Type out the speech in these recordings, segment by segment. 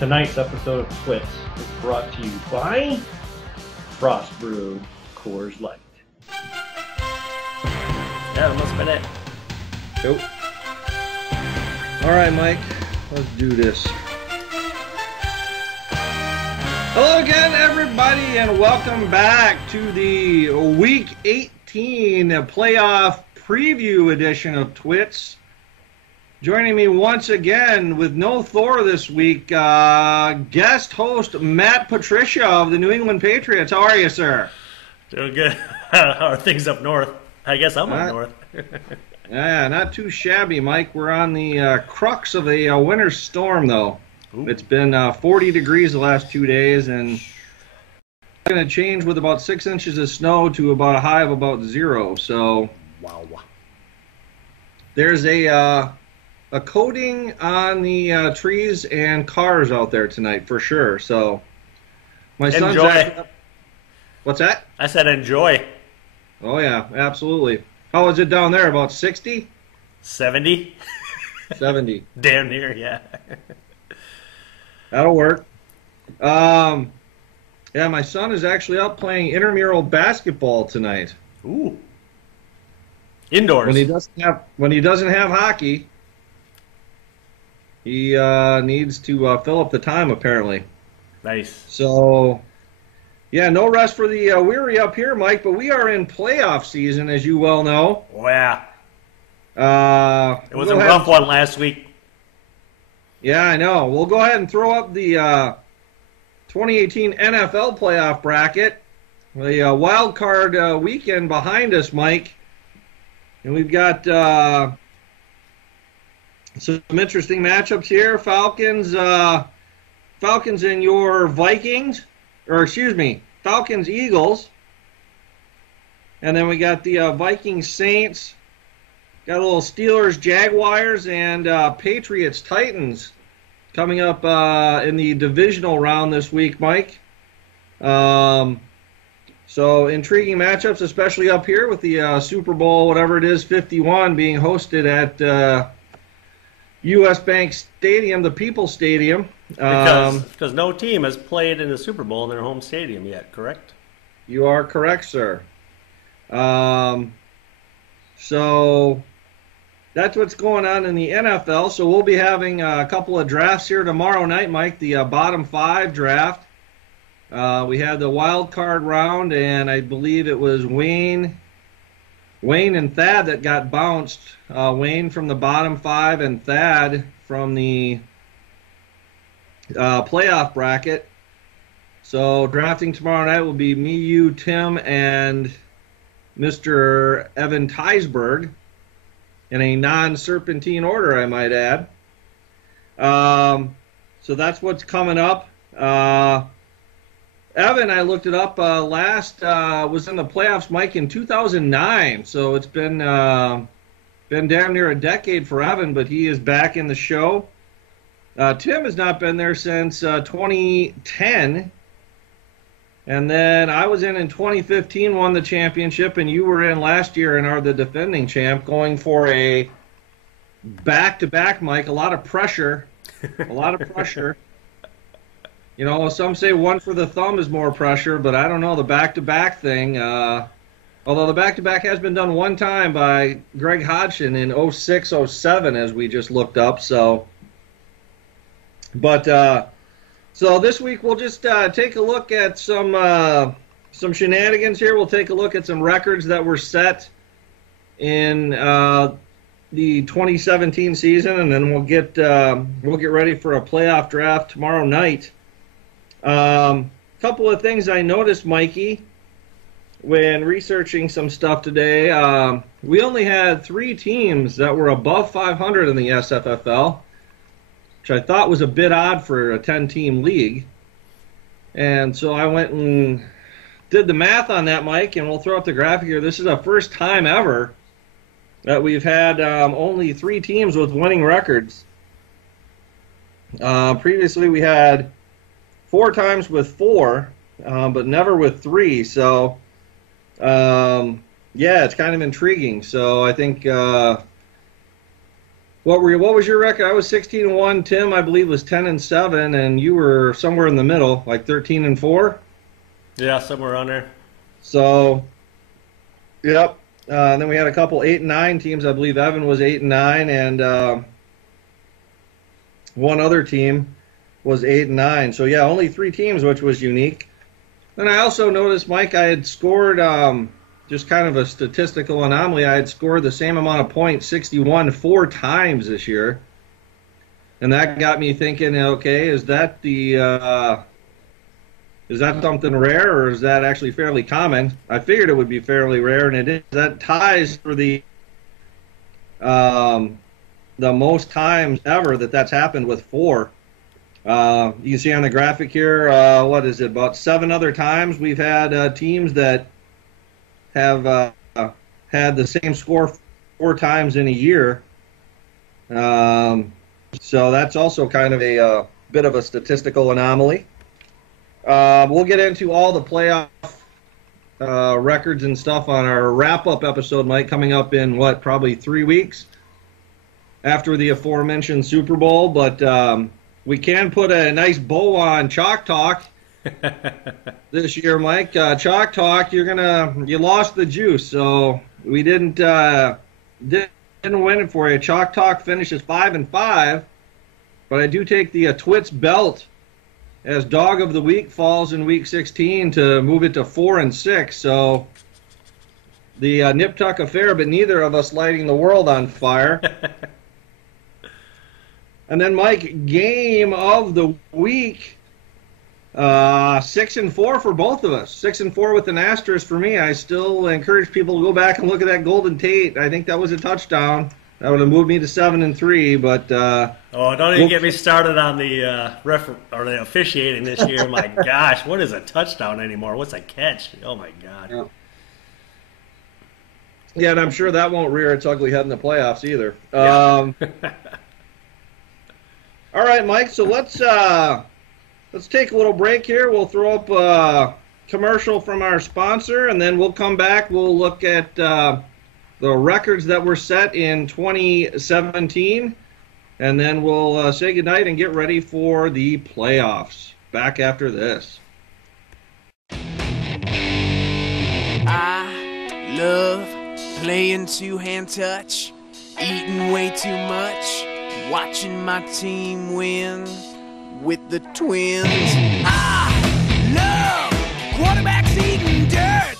Tonight's episode of TWITS is brought to you by Frost Brew Coors Light. Yeah, that must have been it. Nope. All right, Mike, let's do this. Hello again, everybody, and welcome back to the Week 18 playoff preview edition of TWITS. Joining me once again with no Thor this week, guest host Matt Patricia of the New England Patriots. How are you, sir? Doing good. How are things up north? I guess I'm up north. Yeah, not too shabby, Mike. We're on the crux of a winter storm, though. Ooh. It's been 40 degrees the last 2 days, and it's going to change with about 6 inches of snow to about a high of about 0. So, wow. There's a coating on the trees and cars out there tonight for sure. So my son's enjoy. What's that? I said enjoy. Oh yeah, absolutely. How is it down there? About 60? 70? 70. Damn near, yeah. That'll work. Yeah, my son is actually out playing intramural basketball tonight. Ooh. Indoors. When he doesn't have hockey, he needs to fill up the time, apparently. Nice. So, yeah, no rest for the weary up here, Mike, but we are in playoff season, as you well know. Oh, yeah. It was we'll a rough one last week. Yeah, I know. We'll go ahead and throw up the 2018 NFL playoff bracket. The wild card weekend behind us, Mike. And we've got some interesting matchups here. Falcons and your Vikings, Falcons, Eagles. And then we got the Vikings, Saints. Got a little Steelers, Jaguars, and Patriots, Titans coming up in the divisional round this week, Mike. So intriguing matchups, especially up here with the Super Bowl, whatever it is, 51 being hosted at U.S. Bank Stadium, the People's Stadium. Because no team has played in the Super Bowl in their home stadium yet, correct? You are correct, sir. So that's what's going on in the NFL. So we'll be having a couple of drafts here tomorrow night, Mike, the bottom 5 draft. We had the wild card round, and I believe it was Wayne and Thad that got bounced. Wayne from the bottom 5 and Thad from the playoff bracket. So drafting tomorrow night will be me, you, Tim, and Mr. Evan Teisberg in a non-serpentine order, I might add. So that's what's coming up. Evan, I looked it up, last was in the playoffs, Mike, in 2009. So it's been damn near a decade for Evan, but he is back in the show. Tim has not been there since 2010. And then I was in 2015, won the championship, and you were in last year and are the defending champ, going for a back-to-back, Mike. A lot of pressure. You know, some say one for the thumb is more pressure, but I don't know, the back-to-back thing. Although the back-to-back has been done one time by Greg Hodgson in 06-07, as we just looked up. So this week we'll just take a look at some shenanigans here. We'll take a look at some records that were set in the 2017 season, and then we'll get ready for a playoff draft tomorrow night. Couple of things I noticed, Mikey, when researching some stuff today. We only had 3 teams that were above 500 in the SFFL, which I thought was a bit odd for a 10-team league. And so I went and did the math on that, Mike, and we'll throw up the graphic here. This is the first time ever that we've had only 3 teams with winning records. Previously we had 4 times with 4, but never with 3. So, yeah, it's kind of intriguing. So I think What was your record? I was 16-1. Tim, I believe, was 10-7, and you were somewhere in the middle, like 13-4. Yeah, somewhere around there. So, yep. Then we had a couple 8-9 teams. I believe Evan was 8-9, and one other team was 8-9. So yeah, only 3 teams, which was unique. Then I also noticed, Mike, I had scored just kind of a statistical anomaly. I had scored the same amount of points, 61, 4 times this year, and that got me thinking. Okay, is that something rare, or is that actually fairly common? I figured it would be fairly rare, and it is. That ties for the most times ever that's happened with 4. You can see on the graphic here, what is it, about 7 other times we've had teams that have had the same score 4 times in a year. So that's also kind of a bit of a statistical anomaly. We'll get into all the playoff records and stuff on our wrap-up episode, Mike, coming up in, probably 3 weeks after the aforementioned Super Bowl. But we can put a nice bow on Chalk Talk this year, Mike. Chalk Talk, you lost the juice, so we didn't win it for you. Chalk Talk finishes 5-5, but I do take the TWITS belt as Dog of the Week falls in Week 16 to move it to 4-6. So the Nip Tuck affair, but neither of us lighting the world on fire. And then, Mike, game of the week, 6-4 for both of us. 6-4 with an asterisk for me. I still encourage people to go back and look at that Golden Tate. I think that was a touchdown. That would have moved me to 7-3, but don't even get me started on the the officiating this year. My gosh, what is a touchdown anymore? What's a catch? Oh my God. Yeah, and I'm sure that won't rear its ugly head in the playoffs either. Yeah. All right, Mike. So let's take a little break here. We'll throw up a commercial from our sponsor, and then we'll come back. We'll look at the records that were set in 2017, and then we'll say goodnight and get ready for the playoffs. Back after this. I love playing two-hand touch, eating way too much, watching my team win with the Twins. I love quarterbacks eating dirt,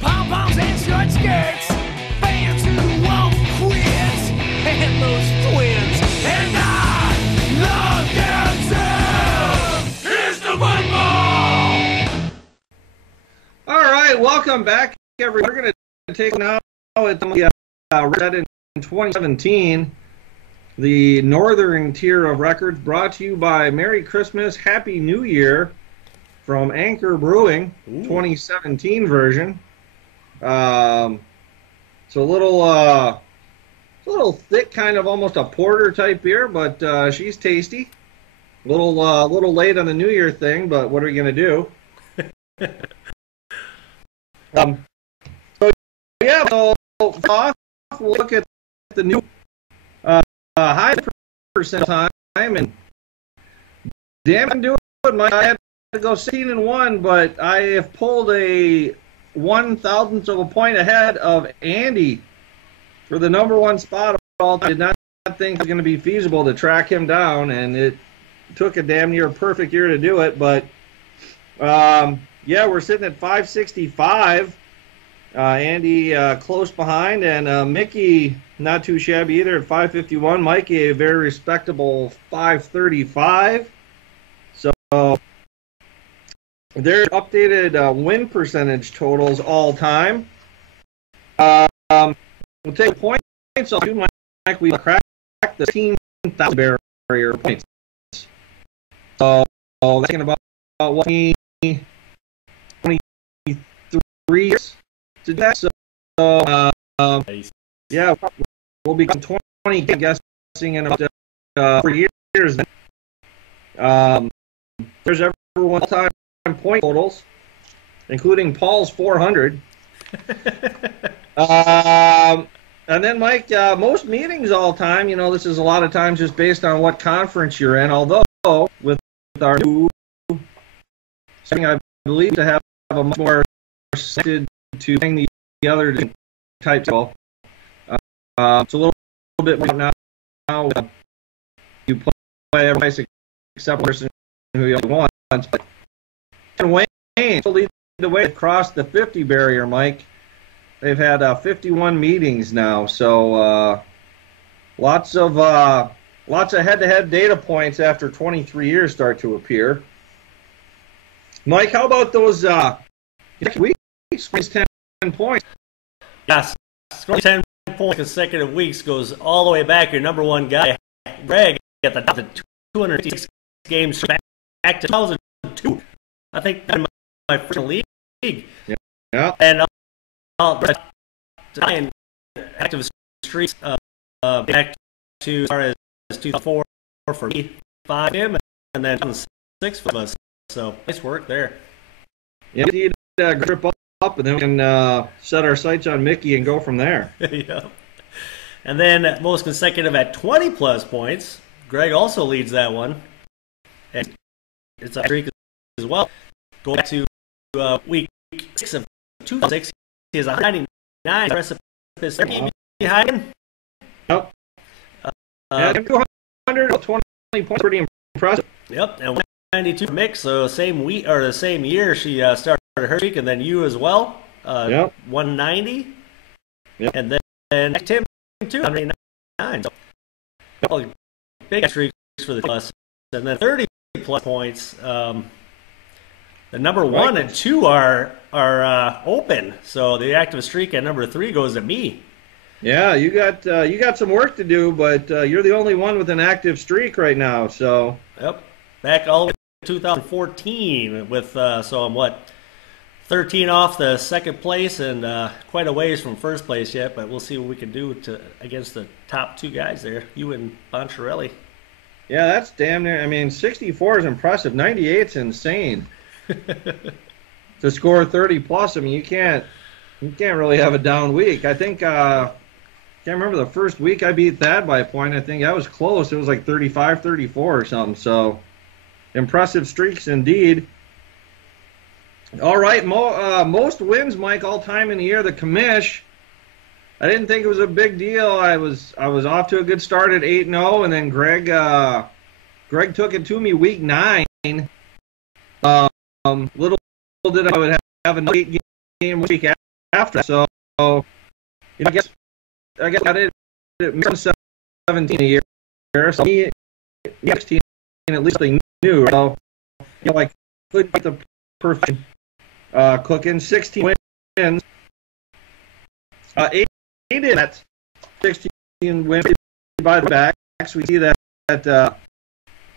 pom-poms and short skirts, fans who won't quit, and those Twins. And I love them too. Here's the football. All right, welcome back, everyone. We're going to take now at the in 2017. The northern tier of records brought to you by Merry Christmas, Happy New Year from Anchor Brewing, 2017 version. So a little thick, kind of almost a porter type beer, but she's tasty. A little late on the New Year thing, but what are you gonna do? So yeah, so we'll look at the new high percent time, and damn, I'm doing it. I had to go 16-1, but I have pulled a 1/1000th of a point ahead of Andy for the #1 spot of all time. I did not think it was going to be feasible to track him down, and it took a damn near perfect year to do it. But yeah, we're sitting at 565. Andy close behind, and Mickey not too shabby either at 551. Mikey a very respectable 535. So their updated win percentage totals all time. We'll take points off. Mike, we cracked the 16,000 barrier points. So thinking about what 23 years. So, yeah, we'll be 20, I'm guessing, in about 4 years. There's everyone's all-time point totals, including Paul's 400. And then, Mike, most meetings all time, this is a lot of times just based on what conference you're in, although with our new setting, I believe, to have a much more suited to playing the other types of it's a little bit more now you play every place except the person who you want. But Wayne will lead the way across the 50 barrier, Mike. They've had 51 meetings now, so lots of head-to-head data points after 23 years start to appear. Mike, how about those weeks? 10 points. Yes, scoring 10 points consecutive weeks goes all the way back. Your number one guy, Greg, at the top of 206 games back to 2002. I think in my first league. Yeah. And tying active streaks back to as far as 2004 for me, 5 him, and then 2006 for us. So nice work there. Yeah, we need to grip up, and then we can set our sights on Mickey and go from there. Yeah. And then most consecutive at 20-plus points. Greg also leads that one. And it's a streak as well. Going back to week 6 of 2006, he has 199 precipice behind him. Yep. 220 points, pretty impressive. Yep, and 192 mix. So same week or the same year she started her streak, and then you as well. Yep. 190. Yep. And then Tim too, 189. So big streaks for the plus, and then 30-plus points. The number 1 and 2 are open, so the active streak at number 3 goes to me. Yeah, you got some work to do, but you're the only one with an active streak right now. So yep, back all the way to 2014 with so I'm 13 off the second place and quite a ways from first place yet, but we'll see what we can do against the top 2 guys there, you and Boncharelli. Yeah, that's damn near. I mean, 64 is impressive. 98's insane. To score 30 plus, I mean, you can't really have a down week. I think can't remember the first week I beat Thad by a point. I think I was close. It was like 35, 34 or something. So impressive streaks indeed. All right, most wins, Mike, all time in the year. The commish. I didn't think it was a big deal. I was off to a good start at 8-0, and then Greg took it to me week 9. Little did I would have another 8-game week after. So, I guess I got it at 17 a year. So he 16 at least they knew. So, I could get the perfect cooking. 16 wins. 8 in that 16 wins by the backs. We see that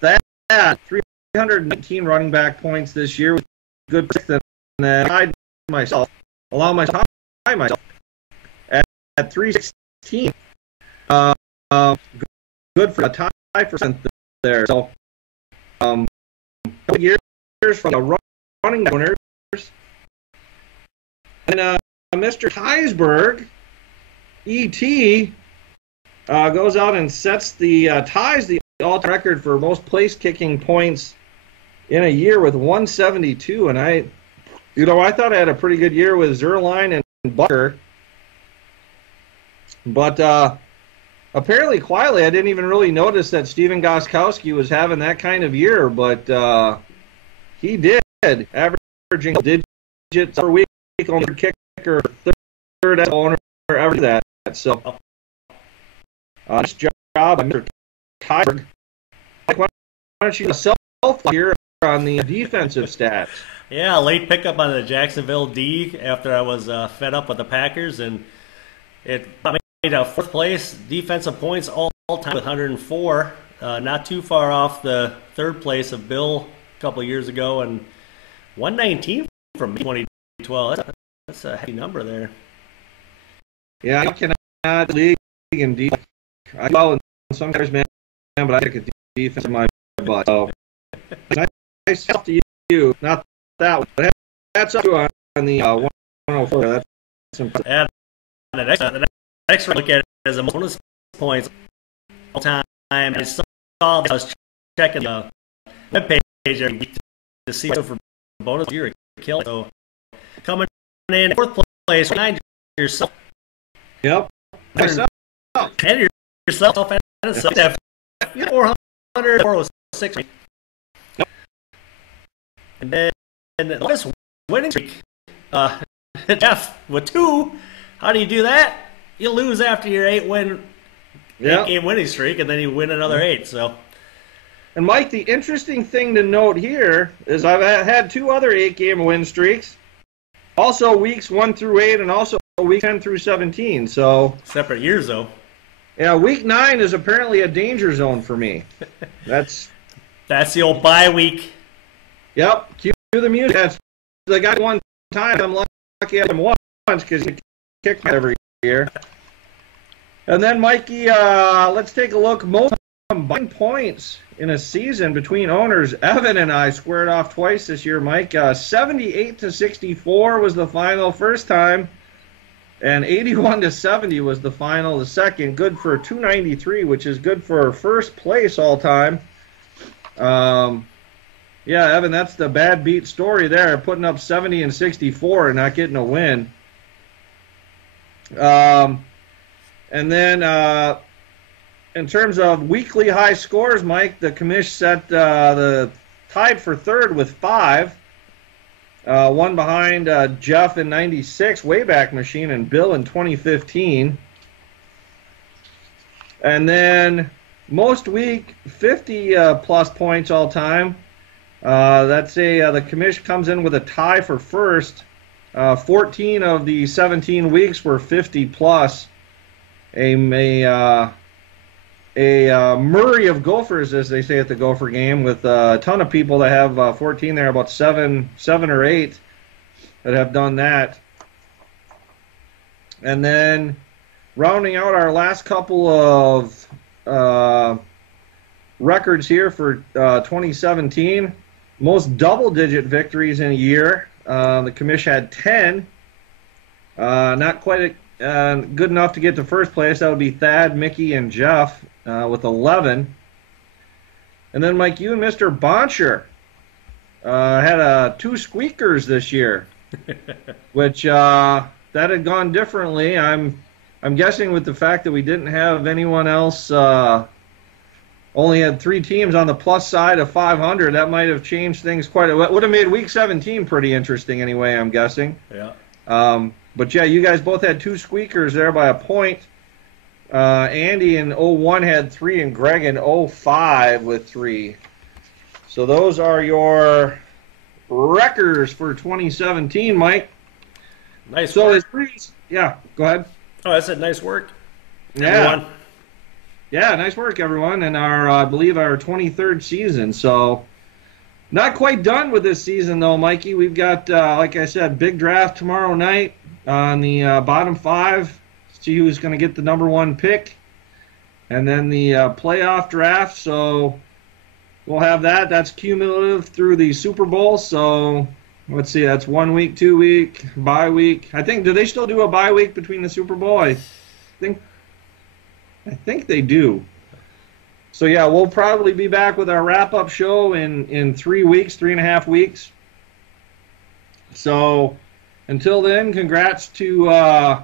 319 running back points this year with good pick than I myself. Allow myself to myself at 316. Good for a tie percent there. So years from the running owners. And Mr. Heisberg, ET, goes out and sets ties the all-time record for most place kicking points in a year with 172. And I thought I had a pretty good year with Zerline and Bucker. But apparently, quietly, I didn't even really notice that Steven Goskowski was having that kind of year. But he did, averaging digits per week on the kicker, third owner, ever that. So, nice job by Mr. Heisberg. Why don't you self here on the defensive stats? Yeah, late pickup on the Jacksonville D after I was fed up with the Packers, and it made a 4th place defensive points all time with 104. Not too far off the 3rd place of Bill a couple of years ago, and 119 from 2012. That's a heavy number there. Yeah, I cannot league indeed. I follow some guys, man, but I take a defense in my butt. So, nice help to you. Not that one, but that's up to on the 104. That's impressive. And the extra look at it as a bonus points all time. I saw I was checking the webpage every week to see for bonus. You're a killer. So coming in fourth place, behind yourself. Yep. Myself. And yourself and yourself. 400, 406. Yep. And then the last winning streak, Jeff, with 2. How do you do that? You lose after your 8-game winning streak, and then you win another 8. So. And Mike, the interesting thing to note here is I've had 2 other 8-game win streaks. Also weeks 1 through 8, and also week 10 through 17. So separate years, though. Yeah, week 9 is apparently a danger zone for me. That's the old bye week. Yep. Cue the music. That's the guy one time. I'm lucky at him once because he kicked me every year. And then, Mikey, let's take a look. Most combined points in a season between owners. Evan and I squared off twice this year, Mike. 78-64 was the final first time, and 81-70 was the final the second. Good for 293, which is good for first place all time. Yeah, Evan, that's the bad beat story there, putting up 70 and 64 and not getting a win. And then in terms of weekly high scores, Mike, the commish set the tied for third with 5. One behind Jeff in 96, Wayback Machine, and Bill in 2015. And then most week, 50-plus points all time. The commish comes in with a tie for first. 14 of the 17 weeks were 50-plus. A Murray of gophers, as they say at the Gopher game, with a ton of people that have 14 there, about 7 or 8 that have done that. And then rounding out our last couple of records here for 2017, most double-digit victories in a year. The commish had 10. Not quite good enough to get to first place. That would be Thad, Mickey, and Jeff with 11. And then, Mike, you and Mr. Boncher had 2 squeakers this year, which that had gone differently. I'm guessing with the fact that we didn't have anyone else, only had 3 teams on the plus side of 500, that might have changed things quite a bit. Would have made week 17 pretty interesting anyway, I'm guessing. Yeah. But yeah, you guys both had 2 squeakers there by a point. Andy in 01 had 3, and Greg in 05 with 3. So those are your records for 2017, Mike. Nice work. Yeah, go ahead. Oh, I said nice work. Yeah. Everyone. Yeah, nice work, everyone, in our, I believe, our 23rd season. So, not quite done with this season, though, Mikey. We've got, like I said, big draft tomorrow night on the bottom 5. See who's going to get the number 1 pick. And then the playoff draft. So, we'll have that. That's cumulative through the Super Bowl. So, let's see. That's 1 week, 2 week, bye week. I think, do they still do a bye week between the Super Bowl? I think they do. So, yeah, we'll probably be back with our wrap-up show in 3 weeks, 3.5 weeks. So, until then, congrats to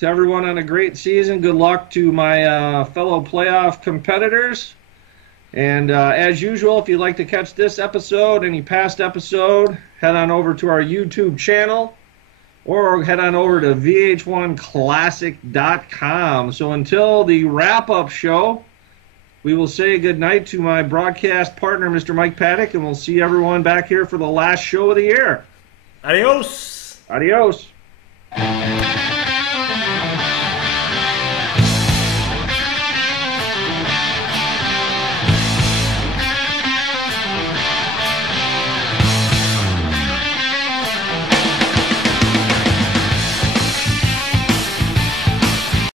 everyone on a great season. Good luck to my fellow playoff competitors. And as usual, if you'd like to catch this episode, any past episode, head on over to our YouTube channel. Or head on over to vh1classic.com. So until the wrap-up show, we will say goodnight to my broadcast partner, Mr. Mike Paddock, and we'll see everyone back here for the last show of the year. Adios. Adios.